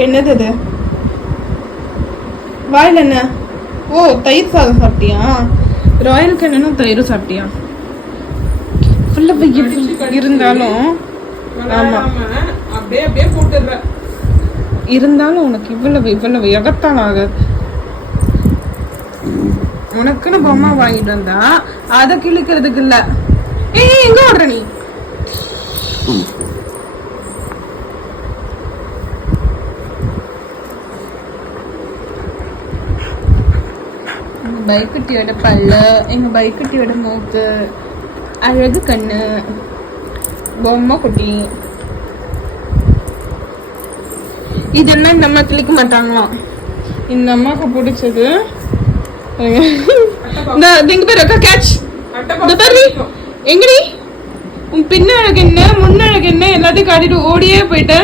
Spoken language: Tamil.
என்னது அது? வாயில் என்ன? ஓ, தயிர் சாதம் சாப்பிட்டியா? ராயல் கேனும் தயிரும் சாப்பிட்டியா? இருந்தாலும் ஆமா, அப்படியே அப்படியே போட்டுடுற. இருந்தாலும் உனக்கு இவ்வளவு எகத்தால் ஆகாது. உனக்குன்னு பொம்மை வாங்கிட்டு வந்தா அதை கிழிக்கிறதுக்கு இல்ல. எங்க ஓடுற நீ? பைக்குட்டியோட பல்லு, எங்க பைக்குட்டியோட மூக்கு, அழகு கண்ணு, பொம்மை குட்டி, இதெல்லாம் இந்த அம்மா கிளிக்க மாட்டாங்களாம். இந்த அம்மாவுக்கு பிடிச்சது எங்கடி உன் பின்ன அழகு என்ன முன்ன அழகு என்ன எல்லாத்தையும் காட்டிட்டு ஓடியே போயிட்ட.